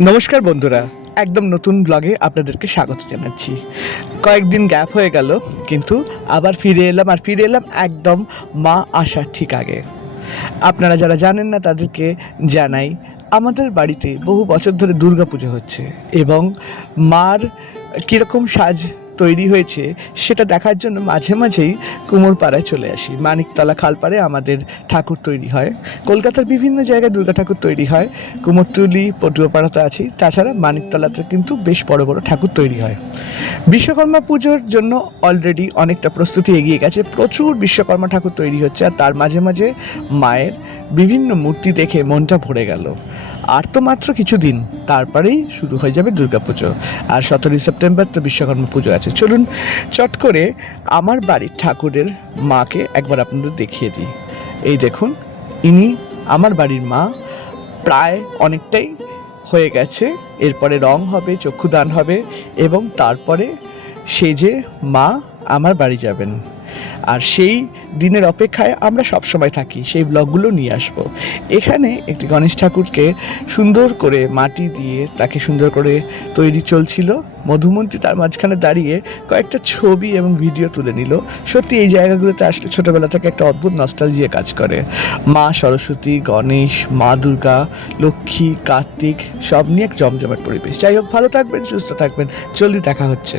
নমস্কার বন্ধুরা, একদম নতুন ব্লগে আপনাদেরকে স্বাগত জানাচ্ছি। কয়েকদিন গ্যাপ হয়ে গেল, কিন্তু আবার ফিরে এলাম একদম মা আসার ঠিক আগে। আপনারা যারা জানেন না তাদেরকে জানাই, আমাদের বাড়িতে বহু বছর ধরে দুর্গাপুজো হচ্ছে এবং মার কীরকম সাজ তৈরি হয়েছে সেটা দেখার জন্য মাঝে মাঝেই কুমোরপাড়ায় চলে আসি। মানিকতলা খালপাড়ে আমাদের ঠাকুর তৈরি হয়। কলকাতার বিভিন্ন জায়গায় দুর্গা ঠাকুর তৈরি হয়, কুমোরটুলি পটুয়াপাড়াতে আছি, তাছাড়া মানিকতলাতে কিন্তু বেশ বড় বড় ঠাকুর তৈরি হয়। বিশ্বকর্মা পুজোর জন্য অলরেডি অনেকটা প্রস্তুতি এগিয়ে গেছে, প্রচুর বিশ্বকর্মা ঠাকুর তৈরি হচ্ছে, আর তার মাঝে মাঝে মায়ের বিভিন্ন মূর্তি দেখে মনটা ভরে গেল। আর তো মাত্র কিছুদিন, তারপরেই শুরু হয়ে যাবে দুর্গাপুজো, আর 17ই সেপ্টেম্বর তো বিশ্বকর্মা পুজো আছে। চলুন চট করে আমার বাড়ির ঠাকুরের মাকে একবার আপনাদের দেখিয়ে দিই। এই দেখুন, ইনি আমার বাড়ির মা। প্রায় অনেকটাই হয়ে গেছে, এরপরে রং হবে, চক্ষুদান হবে এবং তারপরে সেজে মা আমার বাড়ি যাবেন। আর সেই দিনের অপেক্ষায় আমরা সব সময় থাকি, সেই ব্লগগুলো নিয়ে আসব। এখানে একটি গণেশ ঠাকুরকে সুন্দর করে মাটি দিয়ে তাকে সুন্দর করে তৈরি চলছিল। মধুমন্তী তার মাঝখানে দাঁড়িয়ে কয়েকটা ছবি এবং ভিডিও তুলে নিল। সত্যি এই জায়গাগুলোতে আসলে ছোটোবেলা থেকে একটা অদ্ভুত নস্টালজিয়া কাজ করে। মা সরস্বতী, গণেশ, মা দুর্গা, লক্ষ্মী, কার্তিক সব নিয়ে এক জমজমাট পরিবেশ। যাই হোক, ভালো থাকবেন, সুস্থ থাকবেন, জলদি দেখা হচ্ছে।